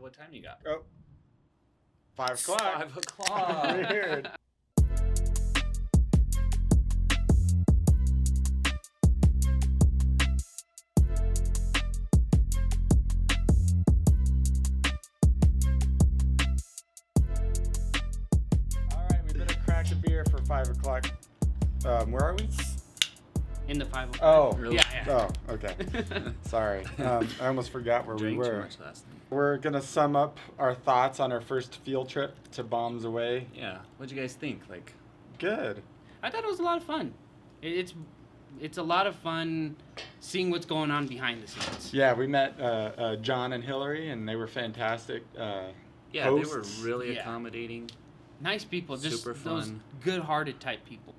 what time you got? Oh, 5 o'clock. 5 o'clock. Weird. All right, we better crack a beer for 5 o'clock. Where are we? In the 5 o'clock. Oh, Really? Yeah. Oh, okay. Sorry. I almost forgot where we Drank too were. much last night. We're going to sum up our thoughts on our first field trip to Bombs Away. Yeah. What'd you guys think? Like, Good. I thought it was a lot of fun. It's a lot of fun seeing what's going on behind the scenes. Yeah, we met John and Hilary, and they were fantastic yeah, hosts. they were really Yeah. accommodating. Nice people, just Super those fun. good-hearted type people.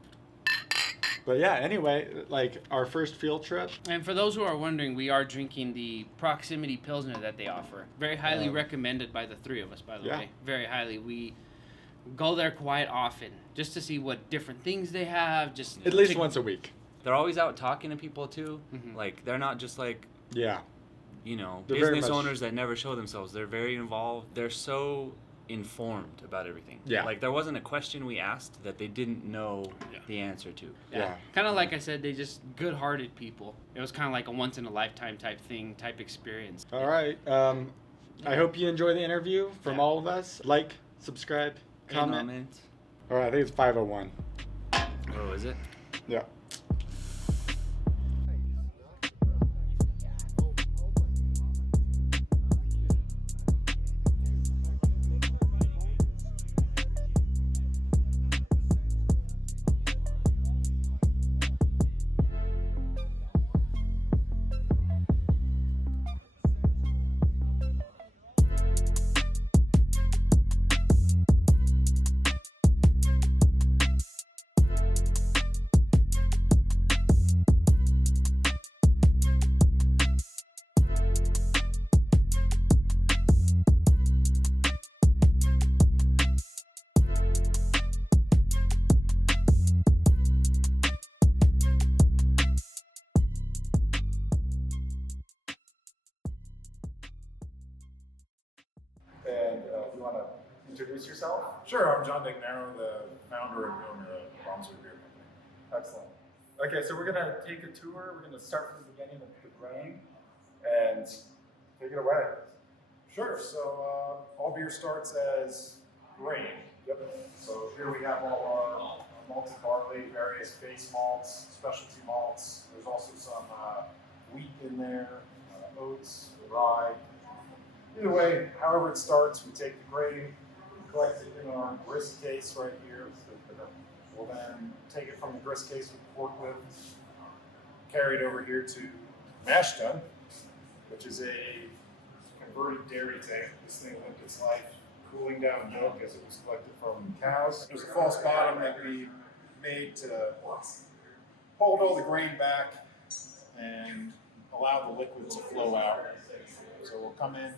But yeah, anyway, like our first field trip. And for those who are wondering, we are drinking the Proximity Pilsner that they offer. Very highly recommended by the three of us, by the way. Very highly. We go there quite often just to see what different things they have. Just At least to- once a week. They're always out talking to people too. Mhm. Like, they're not just like, Yeah. you know, They're very business much- owners that never show themselves. They're very involved. They're so informed about everything. Yeah. Like, there wasn't a question we asked that they didn't know Yeah. the answer to. Yeah. Kind of like I said, they just good-hearted people. It was kind of like a once-in-a-lifetime type experience. All right. I hope you enjoy the interview from all of us. Like, subscribe, comment. All right, I think it's 5:01. Oh, is it? Yeah. And you want to introduce yourself? Sure, I'm John Degnaro, the founder and owner of Bombs Away Beer Company. Excellent. Okay, so we're going to take a tour. We're going to start from the beginning of the grain and take it away. Sure, so all beer starts as grain. Yep. So here we have all our malted barley, various base malts, specialty malts. There's also some wheat in there, oats, rye. Either way, however it starts, we take the grain, collect it in our grist case right here. We'll then take it from the grist case with the forklift, carry it over here to mash tun, which is a converted dairy tank. This thing lived its life cooling down milk as it was collected from cows. There's a false bottom that we made to hold all the grain back and allow the liquid to flow out. So we'll come in,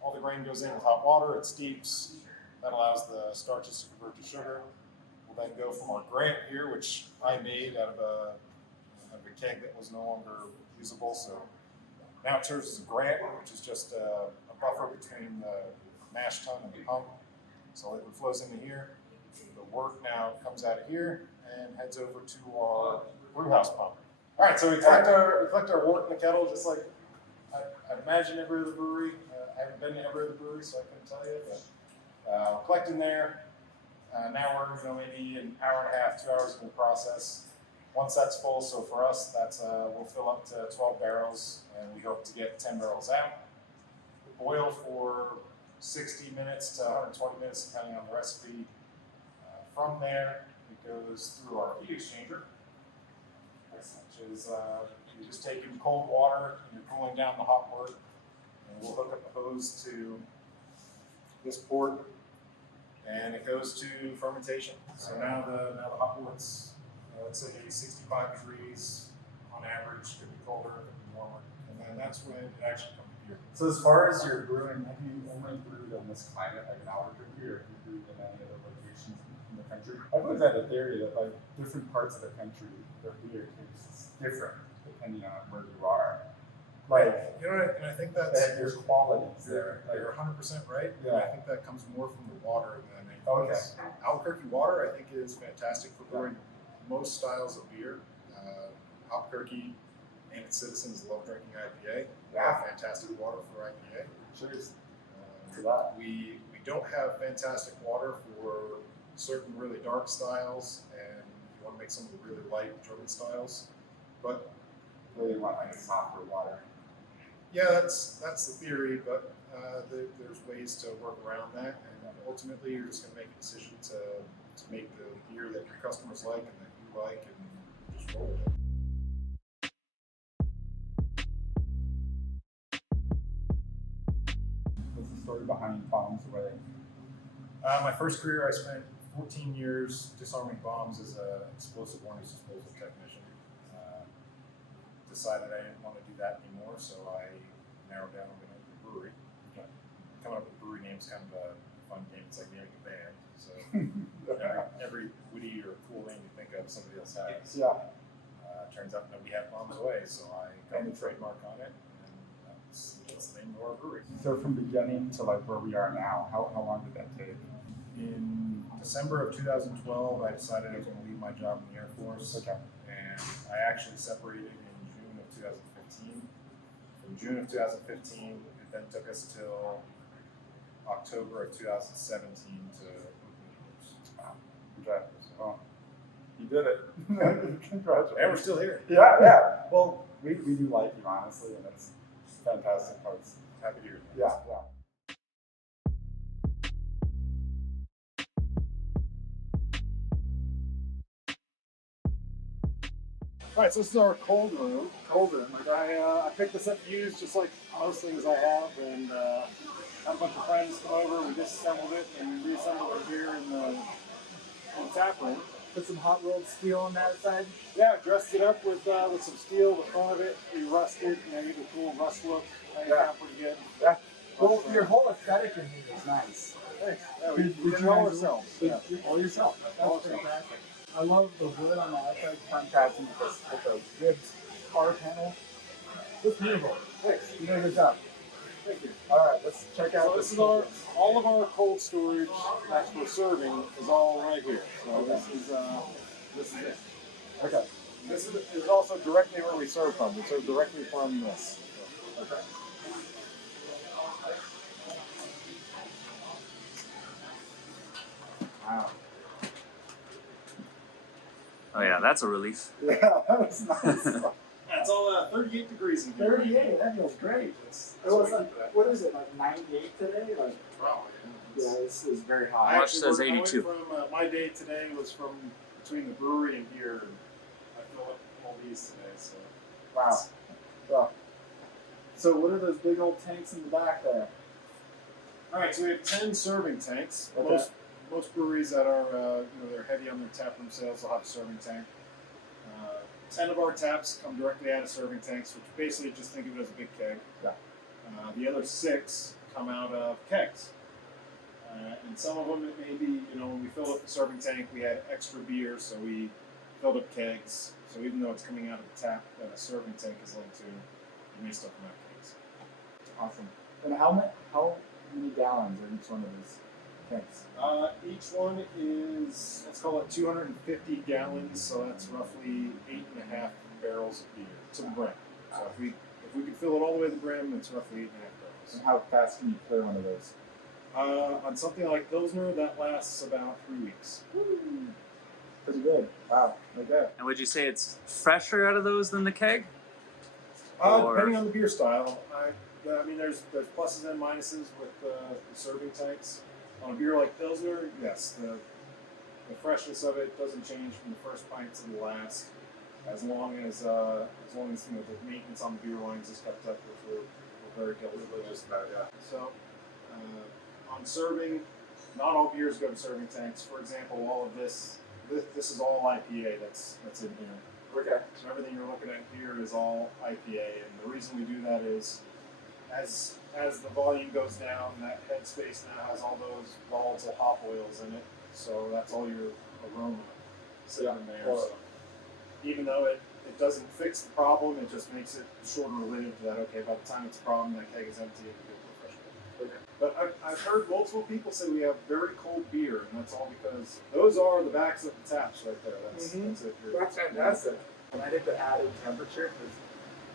all the grain goes in with hot water, it steeps. That allows the starches to convert to sugar. We'll then go from our grant here, which I made out of a keg that was no longer usable. So now it serves as a grant, which is just a buffer between the mash tun and the pump. So liquid flows into here. The wort now comes out of here and heads over to our brew house pump. All right, so we collect our wort in the kettle, just like I imagine every other brewery. I haven't been to every other brewery, so I couldn't tell you. But we're collecting there. Now we're maybe an hour and a half, 2 hours in the process. Once that's full, so for us, that's we'll fill up to 12 barrels, and we hope to get 10 barrels out. We boil for 60 minutes to 120 minutes, depending on the recipe. From there, it goes through our heat exchanger, which is you're just taking cold water and you're cooling down the hot wort, and we'll hook up a hose to this port, and it goes to fermentation. So now the hot wort's let's say 65 degrees on average. Could be colder, could be warmer, and then that's when it actually comes to beer. So as far as your brewing, have you only brewed in this climate, like in Albuquerque, or have you brewed in any other locations in the country? I've always had a theory that like different parts of the country, their beer tastes different depending on where you are. Like, You know what? And I think that that's there's qualities there. Like, you're 100% right. Yeah. And I think that comes more from the water than anything Okay. else. Albuquerque water, I think, is fantastic for brewing most styles of beer. Albuquerque and its citizens love drinking IPA. We have fantastic water for IPA. cheers to that. We don't have fantastic water for certain really dark styles, and you want to make some of the really light, driven styles. But Really want like a softer water. yeah, that's the theory, but there's ways to work around that, and ultimately you're just going to make a decision to make the beer that your customers like and that you like, and just roll with it. What's the story behind bombs away? My first career, I spent 14 years disarming bombs as an explosive ordnance disposal technician. Decided I didn't want to do that anymore, so I narrowed down and went into a brewery. Coming up with a brewery name is kind of a fun game. It's like naming a band. So every witty or cool name you think of, somebody else has. Yeah. Turns out nobody had bombs away, so I got the trademark on it, and that's the name of our brewery. So from beginning to like where we are now, how long did that take? In December of 2012, I decided I was going to leave my job in the Air Force. Okay. And I actually separated in June of 2015. From June of 2015, it then took us till October of 2017 to open the doors. Wow. Okay. So you did it. Congratulations. And we're still here. Yeah, yeah. Well, we do like you, honestly, and it's fantastic parts. Happy to hear that. Yeah, yeah. All right, so this is our cold room. Like I picked this up used, just like most things I have, and had a bunch of friends come over. We disassembled it and reassembled it here in the tap room. Put some hot rolled steel on that side. Yeah, dressed it up with some steel. The front of it, we rusted. You get the cool rust look. Hanging out pretty good. Yeah. Well, your whole aesthetic in here is nice. Thanks. Yeah, we did it all ourselves. Yeah. All yourself. All That's ourselves. fantastic. I love the wood on the outside, contrasting with the ribbed car panel. Looks beautiful. Thanks. You did a good job. Thank you. All right, let's check out. So this is all of our cold storage that's for serving is all right here. So this is it. Okay. This is also directly where we serve from. We serve directly from this. Okay. Wow. Oh yeah, that's a relief. Yeah, that was nice. It's all 38 degrees in here. 38. That feels great. What is it, like 98 today? Like, Probably. yeah, this is very I hot. Watch actually says I went 82. from my day today was from between the brewery and here, and I filled up all these today. So Wow. Well, so what are those big old tanks in the back there? all right, so we have 10 serving tanks. Okay. Most breweries that are they're heavy on their taproom sales will have a serving tank. 10 of our taps come directly out of serving tanks, which basically just think of it as a big keg. Yeah. The other 6 come out of kegs. And some of them, it may be, when we filled up the serving tank, we had extra beer, so we filled up kegs. So even though it's coming out of the tap that a serving tank is linked to, you may still come out of kegs. Awesome. And how many gallons are each one of these tanks? Each one is, let's call it 250 gallons, so that's roughly 8.5 barrels of beer to the brim. So if we could fill it all the way to the brim, it's roughly 8.5 barrels. And how fast can you clear one of those? On something like Pilsner, that lasts about 3 weeks. Pretty good. Wow. Okay. And would you say it's fresher out of those than the keg? Or- Depending on the beer style. I mean, there's pluses and minuses with the serving tanks. On a beer like Pilsner, yes, the freshness of it doesn't change from the first pint to the last, as long as the maintenance on the beer lines is kept up, which we're very diligent about. Yeah. So on serving, not all beers go to serving tanks. For example, all of this is all IPA that's in here. Okay. So everything you're looking at here is all IPA, and the reason we do that is as the volume goes down, that headspace now has all those volatile hop oils in it. So that's all your aroma sitting in there. So even though it it doesn't fix the problem. It just makes it shorter lived. That okay, by the time it's a problem, that keg is empty. It can get refreshment. But I've heard multiple people say we have very cold beer, and that's all because those are the backs of the taps right there. That's it. That's fantastic. And I think the added temperature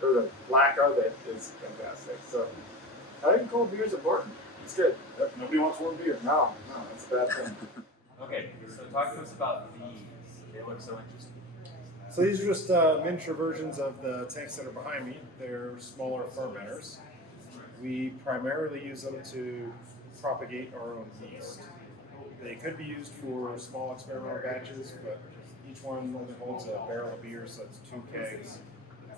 or the lack of it is fantastic. So I think cold beer is important. It's good. Nobody wants warm beer. No, it's a bad thing. Okay, so talk to us about these. They look so interesting. So these are just miniature versions of the tanks that are behind me. They're smaller fermenters. We primarily use them to propagate our own yeast. They could be used for small experimental batches, but each one only holds a barrel of beer, so it's 2 kegs.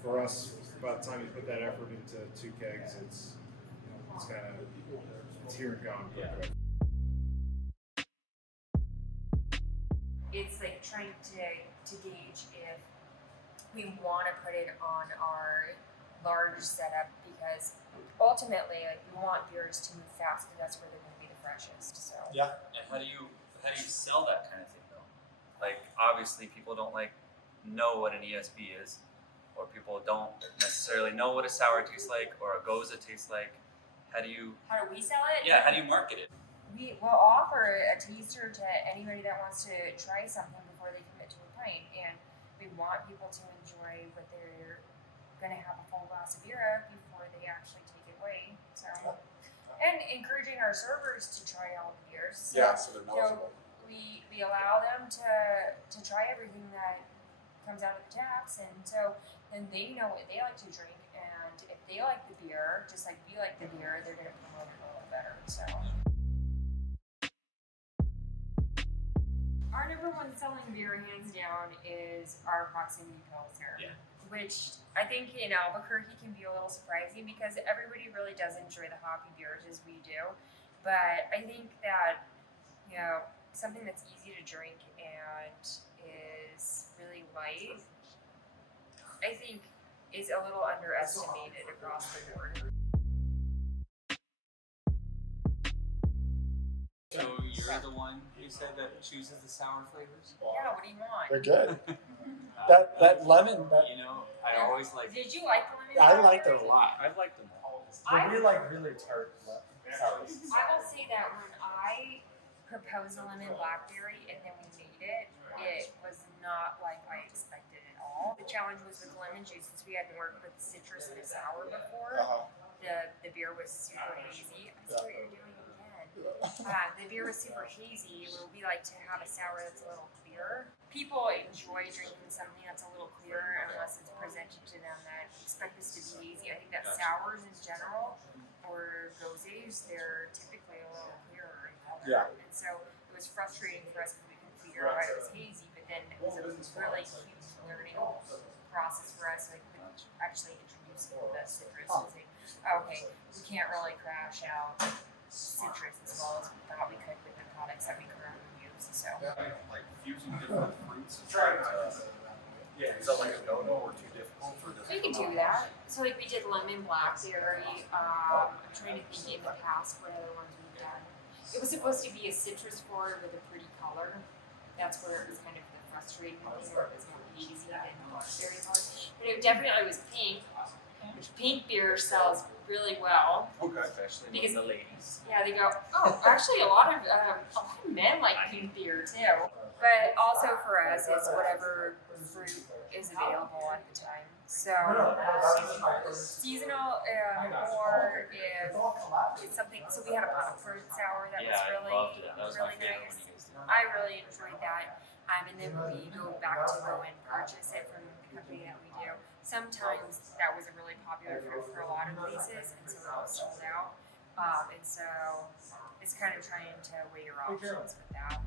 For us, by the time you put that effort into 2 kegs, it's kind of here and gone. Yeah. It's like trying to gauge if we want to put it on our large setup, because ultimately, like, we want beers to move fast because that's where they're going to be the freshest. So Yeah. And how do you sell that kind of thing though? Like obviously people don't know what an ESB is, or people don't necessarily know what a sour tastes like or a goza tastes like. How do we sell it? Yeah, how do you market it? We will offer a taster to anybody that wants to try something before they commit to a pint, and we want people to enjoy what they're going to have a full glass of beer before they actually take it away. So, and encouraging our servers to try all the beers. So, So they're knowledgeable. we allow them to try everything that comes out of the taps, and so then they know what they like to drink, and if they like the beer just like we like the beer, they're going to promote it a little better. So. Our number one selling beer, hands down, is our proximity Pilsner. Yeah. Which I think in Albuquerque can be a little surprising because everybody really does enjoy the hoppy beers as we do. But I think that, something that's easy to drink and is really light, I think is a little underestimated across the board. So you're the one you said that chooses the sour flavors? Yeah, what do you want? They're good. That lemon. I always like. Did you like the lemon? I liked it a lot. I've liked them all. I We like really tart sours. I will say that when I proposed a lemon blackberry and then we made it, it was not like I expected at all. The challenge was with lemon juice, since we hadn't worked with citrus in a sour before. The beer was super hazy. I see what you're doing again. The beer was super hazy, where we like to have a sour that's a little clearer. People enjoy drinking something that's a little clearer unless it's presented to them that expect this to be hazy. I think that sours in general, or gozes, they're typically a little clearer in color. Yeah. And so it was frustrating for us because we couldn't figure out why it was hazy, but then it was a really huge learning process for us. Like, we actually introducing the citrus and saying, okay, we can't really crash out citrus as well as we thought we could with the products that we currently use. So Like fusing different fruits and trying to. Yeah, is that like a no-no or too difficult for this? we can do that. So like we did lemon blackberry. I'm trying to think in the past what other ones we've done. It was supposed to be a citrus forward with a pretty color. That's where it was kind of the frustrating thing, where it was more hazy than blackberry color. But it definitely was pink. Which pink beer sells really well. Okay. Especially Because- with the ladies. Yeah, they go. Oh, actually, a lot of men like pink beer too. But also for us, it's whatever fruit is available at the time. So seasonal, or if it's something. So we had a pop fruit sour that was I really, loved it. That was my really favorite nice. when you guys did it. I really enjoyed that. And then we go back to go and purchase it from the company that we do. Sometimes that was a really popular fruit for a lot of places, and so that was sold out. And so it's kind of trying to weigh your options with that.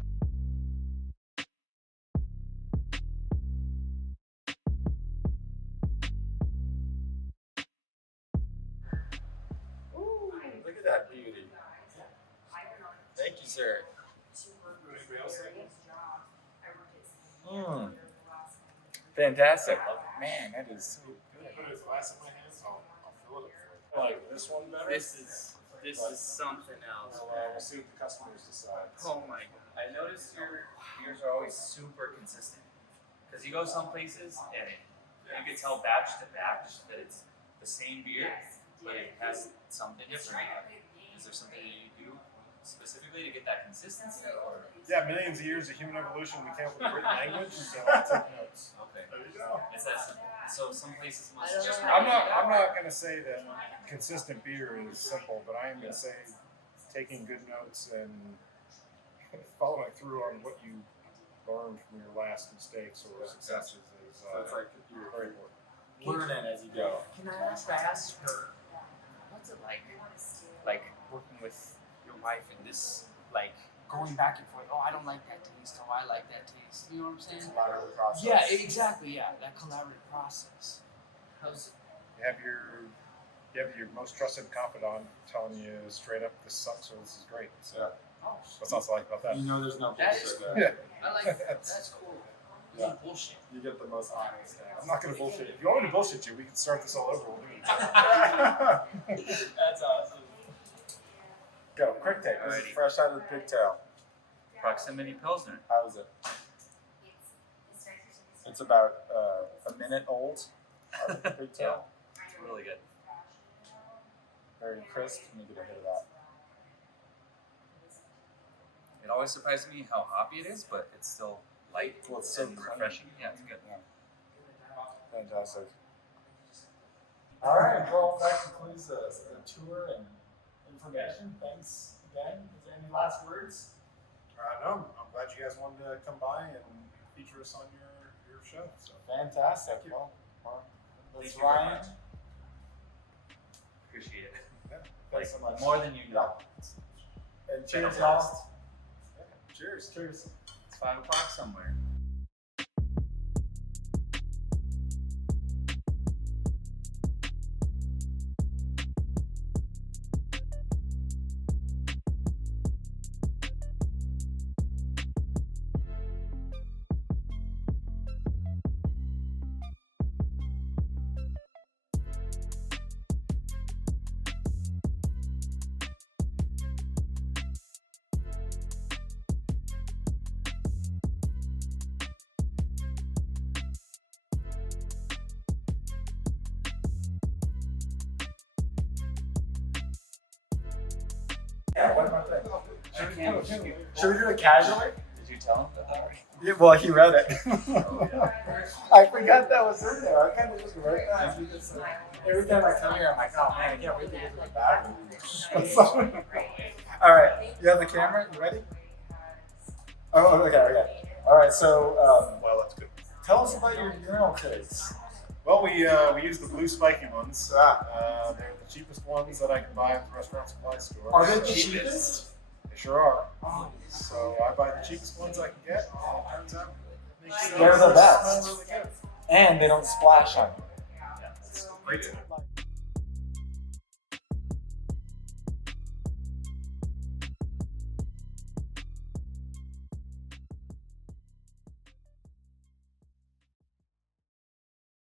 Look at that beauty. Thank you, sir. Fantastic. Man, that is so good. Put a glass in my hand, so I'll fill it up for you. Like this one better? This is something else. We'll see what the customers decide. Oh my god. I noticed your beers are always super consistent. Because you go some places and you could tell batch to batch that it's the same beer, but it has something different. Is there something that you do specifically to get that consistency, or? Yeah, millions of years of human evolution, we came up with a written language, and so I take notes. Okay. There you go. It's that simple. So some places must just. I'm not going to say that consistent beer is simple, but I am going to say taking good notes and following through on what you learned from your last mistakes or successes is So it's like you're very important. learning as you go. Can I ask her, what's it like working with your wife and this, like, going back and forth, oh, I don't like that taste, oh, I like that taste, you know what I'm saying? Collaborative process. Yeah, exactly, yeah, that collaborative process. How's You have your most trusted confidant telling you straight up, this sucks or this is great. So Yeah. what's not to like about that? You know there's no That is bullshit cool. there. Yeah. I like that, that's cool. Yeah. No bullshit. You get the most honest I'm answer. not going to bullshit you. If you want me to bullshit you, we can start this all over. We'll do it. That's awesome. Go, quick take. This is Alrighty. fresh out of the pigtail. Proximity Pilsner. How is it? It's about a minute old out of the pigtail. It's really good. Very crisp. Let me get a hit of that. It always surprises me how hoppy it is, but it's still light Well, it's so and clean. refreshing. Yeah, it's good. Fantastic. All right, well, that concludes the tour and information. Thanks again. Is there any last words? No, I'm glad you guys wanted to come by and feature us on your show. So. Fantastic. Thank you. Well, that's Thank you very Ryan. much. Appreciate it. Yeah, Thanks so much. More than you know. And Been a cheers, blast. y'all. Cheers. Cheers. It's 5 o'clock somewhere. Yeah, one more thing. I can't. Should we do it casually? Did you tell him that already? Yeah, well, he read it. Oh, yeah. I forgot that was in there. I kind of just wrote that. Every time I come here, I'm like, oh man, I can't wait to get to the back. All right, you have the camera. You ready? Oh, okay. All right, so Well, that's good. tell us about your urinal kits. Well, we use the blue spiky ones. They're the cheapest ones that I can buy at the restaurant supply store. Are they the So- cheapest? They sure are. Oh, So I buy the cheapest ones I can get, and it turns out it makes They're the it best. smell really good. and they don't splash on you. Yeah, it's great.